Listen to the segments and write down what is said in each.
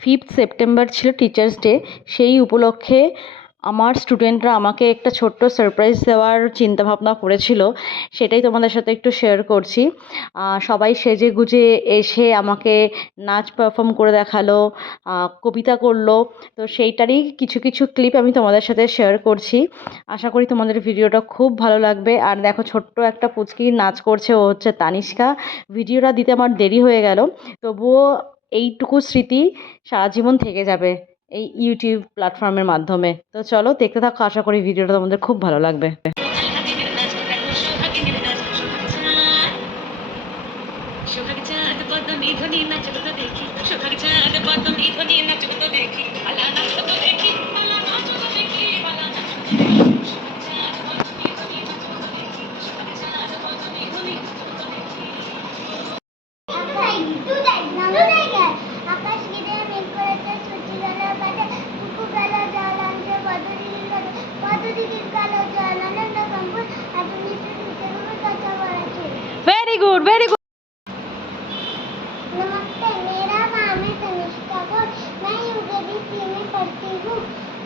5th September ছিল teachers day. সেই উপলক্ষে আমার স্টুডেন্টরা আমাকে একটা ছোট্ট সারপ্রাইজ দেওয়ার চিন্তাভাবনা করেছিল, সেটাই তোমাদের সাথে একটু শেয়ার করছি। সবাই সেজে গুজে এসে আমাকে নাচ পারফর্ম করে দেখালো, কবিতা করলো। তো সেইটারই কিছু কিছু ক্লিপ আমি তোমাদের সাথে শেয়ার করছি। আশা করি তোমাদের ভিডিওটা খুব ভালো লাগবে। আর দেখো, ছোট্ট একটা পুচকি নাচ করছে, ও হচ্ছে তানিষ্কা। ভিডিওটা দিতে আমার দেরি হয়ে গেল, তবুও এইটুকু স্মৃতি সারা জীবন থেকে যাবে এই ইউটিউব প্ল্যাটফর্মের মাধ্যমে। তো চলো দেখতে থাকো, আশা করি ভিডিওটা তোমাদের খুব ভালো লাগবে। Very good, very good. नमस्ते, मेरा नाम है तनिष्का कौर। मैं यूकेजी में पढ़ती हूँ।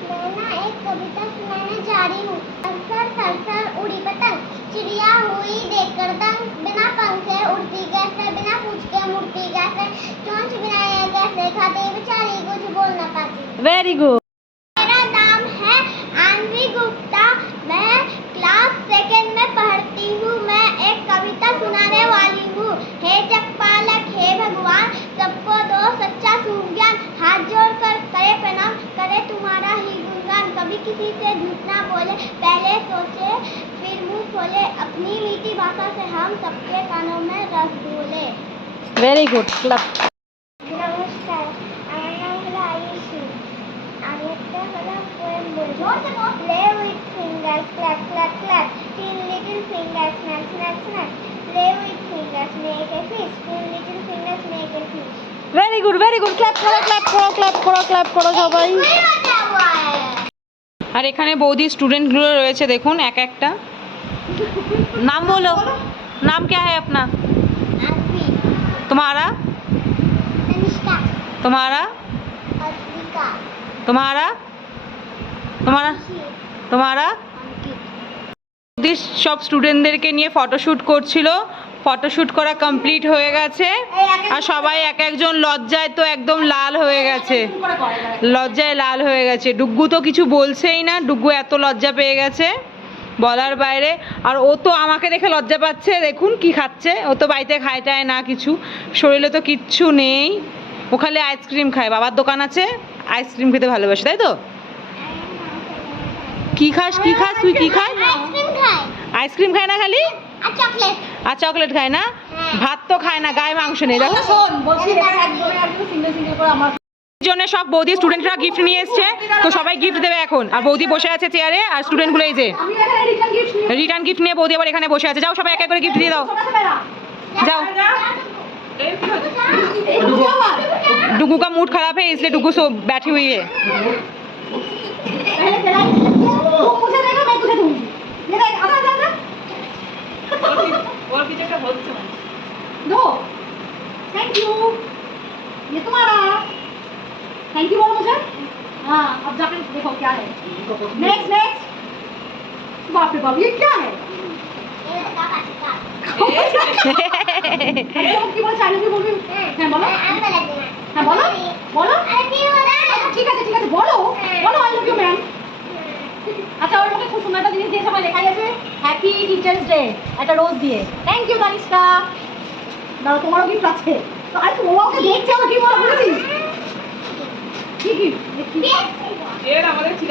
मैं ना एक कविता सुनाने जा रही हूँ। सरसर सरसर उड़ी पतंग, चिड़िया हुई देखकर दंग। बिना पंख से उड़ती कैसे, बिना पूछ के मुड़ती कैसे, चोंच बिना ये कैसे खाती, बेचारी कुछ बोल न पाती। Very good. मेरा नाम है आनवी गुप्ता। मैं क्लास 2 में पढ़ती हूँ। मैं एक कविता सुनाने वाली हूँ। हे जगपालक, हे भगवान, सबको दो सच्चा सुज्ञान। हाथ जोड़कर करे प्रणाम, करे तुम्हारा ही गुणगान। कभी किसी से झूठ ना बोले, पहले सोचे फिर मुंह खोले। अपनी मीठी भाषा से हम सबके कानों में रस घोले। Very good. क्लब। नमस्कार, আমার নাম হলো আয়ুষী। আমি একটা হলো পোয়েম বলবো। Play with fingers, clap clap clap. 3 little fingers, snap snap snap. Play with fingers, make a fish. 3 little fingers, make a fish. Very good, very good. Clap करो, clap करो, क्लैप करो, क्लैप करो সবাই। আর এখানে বৌদি স্টুডেন্টগুলো রয়েছে, দেখুন এক একটা। नाम बोलो। नाम क्या है अपना? आरती, तुम्हारा? तनिष्का, तुम्हारा? अस्मिका, तुम्हारा? तुम्हारा? तुम्हारा? বৌদি সব স্টুডেন্টদেরকে নিয়ে ফটোশ্যুট করছিল। ফটোশ্যুট করা কমপ্লিট হয়ে গেছে। আর সবাই এক একজন লজ্জায় তো একদম লাল হয়ে গেছে, লজ্জায় লাল হয়ে গেছে। ডুগ্গু তো কিছু বলছেই না, ডুগ্গু এত লজ্জা পেয়ে গেছে বলার বাইরে। আর ও তো আমাকে দেখে লজ্জা পাচ্ছে, দেখুন কি খাচ্ছে। ও তো বাড়িতে খায় টায় না কিছু, শরীরে তো কিচ্ছু নেই। ও খালি আইসক্রিম খায়, বাবার দোকান আছে, আইসক্রিম খেতে ভালোবাসে, তাই তো? কি খাস, কি খাস তুই, কি খাস? आइसक्रीम खाए আইসক্রিম খায় না খালি? और चॉकलेट। আর চকলেট খায় না? ভাত তো খায় না, গায়ে মাংস নেই। দেখো শোন বলছি, একদম সিঙ্গেল সিঙ্গেল করে আমার জন্য সব বৌদি স্টুডেন্টরা গিফট নিয়ে এসছে, তো সবাই গিফট দেবে এখন। আর বৌদি বসে আছে চেয়ারে, আর স্টুডেন্টগুলো এই যে আমি এখানে রিটার্ন গিফট নিয়ে রিটার্ন গিফট নিয়ে বৌদি আবার এখানে বসে আছে। যাও সবাই এক এক করে গিফট দিয়ে দাও, जाओ। डुगू का मूड खराब है, इसलिए डुगू सो बैठी हुई है। पहले तेरा तू मुझे देगा, मैं तुझे दूंगी। ये देख, आजा आजा आजा। और पीछे का बहुत समय दो। Thank you. ये तुम्हारा। थैंक यू बोलो मुझे। हाँ, अब जाकर देखो क्या है। Next next. बाप रे बाप, ये क्या है? ये तो काका का। अरे वो की बोल चाइनीज में बोल रही है, बोलो। आम वाला देना। हाँ बोलो बोलो। अरे क्यों बोला? ঠিক আছে বলো বলো, আই লাভ ইউ ম্যাম। আচ্ছা, ওর মুখে খুব সুন্দর একটা জিনিস দিয়ে সবাই লেখা গেছে হ্যাপি টিচার্স ডে, একটা রোজ দিয়ে। Thank you Tanishka. দাঁড়াও, তোমারও গিফট আছে তো। আরে তুমি ওকে দেখছো, আমার গিফট বলেছি কি গিফট দেখি এর আমাদের ছিল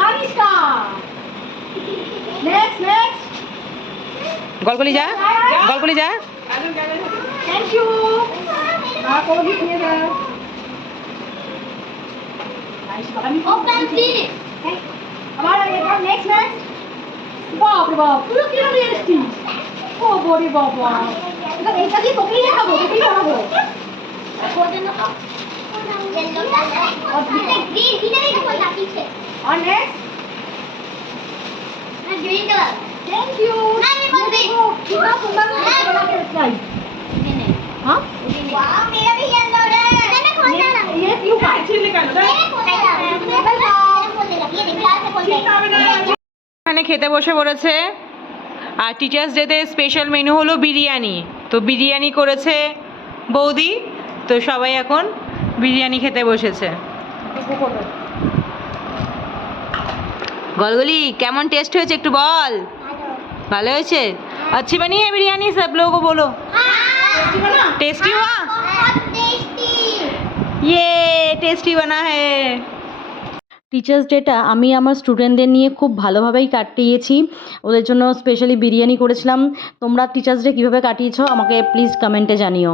তানিষ্কা। Next next. গলগলি যা, গলগলি যা। Thank you. আর কোন গিফট নিয়ে যাও। Open please. আমার এবার নেক্সট নেক্সট। বাপ রে বাপ, তুই কি নিয়ে এসেছিস? ও বড়ি বাবা, এটা এইটা দিয়ে তোকেই দেখাবো, তোকেই বানাবো। येलो कलर और ग्रीन इधर ही कोई ना पीछे। और next green colour. Thank you. नहीं बोल दे। कितना सुंदर बना के रखा है। नहीं हाँ, वाह, मेरा भी येलो है। मैंने खोला ना। ये খেতে বসে পড়েছে। আর টিচার্স ডেতে স্পেশাল মেনু হলো বিরিয়ানি। তো বিরিয়ানি করেছে বৌদি, তো সবাই এখন বিরিয়ানি খেতে বসেছে। গলগলি কেমন টেস্ট হয়েছে একটু বল। ভালো হয়েছে? अच्छी बनी है बिरयानी, सब लोगों को बोलो। टेस्टी हुआ? बहुत टेस्टी। ये टेस्टी बना है। টিচার্স ডেটা আমি আমার স্টুডেন্টদের নিয়ে খুব ভালোভাবেই কাটিয়েছি। ওদের জন্য স্পেশালি বিরিয়ানি করেছিলাম। তোমরা টিচার্স ডে কীভাবে কাটিয়েছো আমাকে প্লিজ কমেন্টে জানিও।